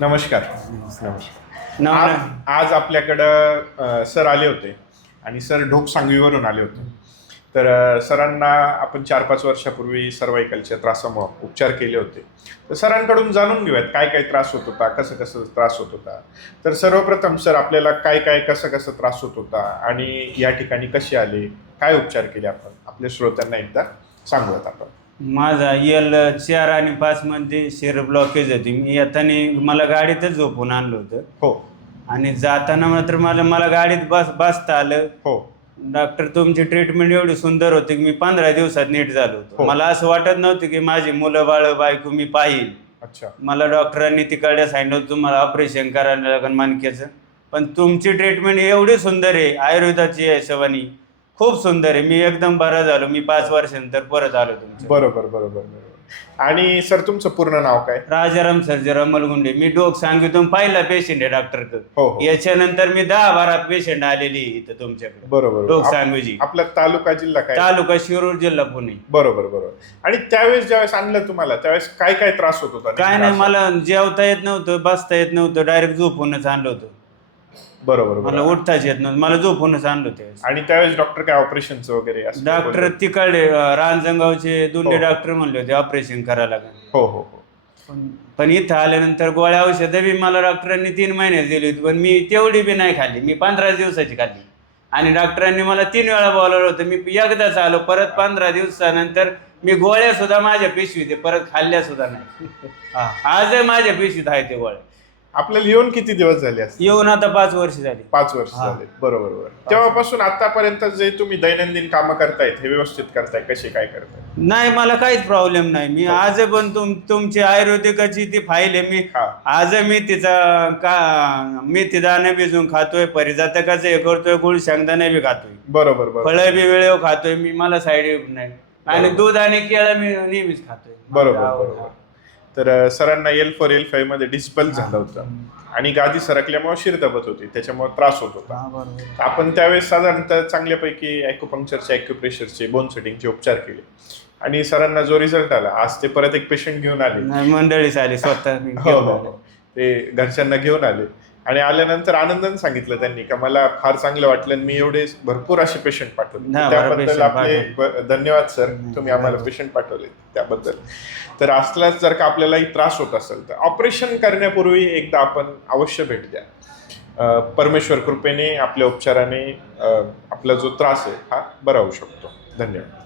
नमस्कार. नमस्कार. आज आपल्याकडं सर आले होते आणि सर ढोक सांगवीवरून आले होते. तर सरांना आपण 4-5 वर्षापूर्वी सर्वाइकलच्या त्रासामुळे उपचार केले होते. तर सरांकडून जाणून घेऊयात काय काय त्रास होत होता, कसं कसं त्रास होत होता. तर सर्वप्रथम सर आपल्याला काय काय कसं कसं त्रास होत होता आणि या ठिकाणी कसे आले, काय उपचार केले आपण आपल्या श्रोत्यांना एकदा सांगूयात आपण. माझा L4 आणि 5 मध्ये शिर ब्लॉकेज होती. मी येताना मला गाडीतच झोपून आणलं होतं हो आणि जाताना मात्र मला गाडीत बसता आलं. हो डॉक्टर तुमची ट्रीटमेंट एवढी सुंदर होती की मी 15 दिवसात नीट झालो होतो. हो. मला असं वाटत नव्हतं की माझी मुलं बाळ बायको मी पाहिल. अच्छा. मला डॉक्टरांनी तिकडे सांगितलं तुम्हाला ऑपरेशन करायला लागेल मणक्याचं, पण तुमची ट्रीटमेंट एवढी सुंदर आहे, आयुर्वेदाची आहे सवानी, खूप सुंदर आहे. मी एकदम बरा झालो. मी 5 वर्षानंतर परत आलो तुमच्या. बरोबर बरोबर बरोबर. आणि सर तुमचं पूर्ण नाव काय? राजाराम सर्जेराव मलगुंडे. मी डोक सांगितून पहिला पेशंट आहे डॉक्टरकडे. हो. याच्यानंतर मी 10-12 पेशंट आलेली इथं तुमच्याकडे. बरोबर. डोक सांगवीची. आपला तालुका जिल्हा काय? तालुका शिरूर, जिल्हा पुणे. बरोबर बरोबर. आणि त्यावेळेस ज्यावेळेस आणलं तुम्हाला त्यावेळेस काय काय त्रास होत होता? काय नाही, मला जेवता येत नव्हतं, बसता येत नव्हतं, डायरेक्ट झोपूनच आणलं होतं. बरोबर मला उठताच येत नव्हतं, मला झोपूनच आणलं त्यावेळेस. आणि त्यावेळेस डॉक्टर काय ऑपरेशनचं वगैरे असं डॉक्टर बोलले? तिकडे रांजणगावचे दोन्ही हो. डॉक्टर म्हणले होते ऑपरेशन करायला लागेल. हो हो हो. पण इथं आल्यानंतर गोळ्या औषधं बी मला डॉक्टरांनी 3 महिने दिली होती, पण मी तेवढी बी नाही खाल्ली. मी 15 दिवसाची खाल्ली आणि डॉक्टरांनी मला 3 वेळा बोलावलं होतं. मी एकदाच आलो. परत 15 दिवसानंतर मी गोळ्या सुद्धा माझ्या पिशवीत परत खाल्ल्या सुद्धा नाही. आजही माझ्या पिशवीत आहे ते गोळ्या. आपल्याला येऊन किती दिवस झाले असतील? येऊन आता 5 वर्ष झाली. 5 वर्ष झाले. बरोबर बरोबर. तेव्हापासून आतापर्यंत जे तुम्ही दैनंदिन कामं करतायत हे व्यवस्थित करताय, कसे काय करताय? नाही, मला काहीच प्रॉब्लेम नाही. मी आज पण तुमची आयुर्वेदिकाची ती फाईल आहे. मी आज मेथी दाणे भिजून खातोय, परिजातकाचं हे करतोय, गुळ शेंगदाणे बी खातोय. बरोबर बरोबर. फळं बी वेळेवर खातोय मी, मला साईड इफेक्ट नाही. आणि दूध आणि केळं मी नेहमीच खातोय. बरोबर बरोबर. तर सरांना L4 L5 मध्ये डिस्पल झालं होतं आणि गादी सरकल्यामुळे शिर दबत होती, त्याच्यामुळे त्रास होत होता. आपण त्यावेळेस साधारणतः चांगल्यापैकी ॲक्युपंक्चरचे, ॲक्युप्रेशरचे, बोन सेटिंगचे उपचार केले आणि सरांना जो रिझल्ट आला, आज ते परत एक पेशंट घेऊन आले. मंडळीच आली स्वतः. ते घरच्यांना घेऊन आले आणि आल्यानंतर आनंदाने सांगितलं त्यांनी का मला फार चांगलं वाटलं, मी एवढे भरपूर असे पेशंट पाठवले. त्याबद्दल आपले धन्यवाद सर, तुम्ही आम्हाला पेशंट पाठवले त्याबद्दल. तर असलाच जर का आपल्यालाही त्रास होत असेल तर ऑपरेशन करण्यापूर्वी एकदा आपण अवश्य भेट द्या. परमेश्वर कृपेने आपल्या उपचाराने आपला जो त्रास आहे हा बरा होऊ शकतो. धन्यवाद.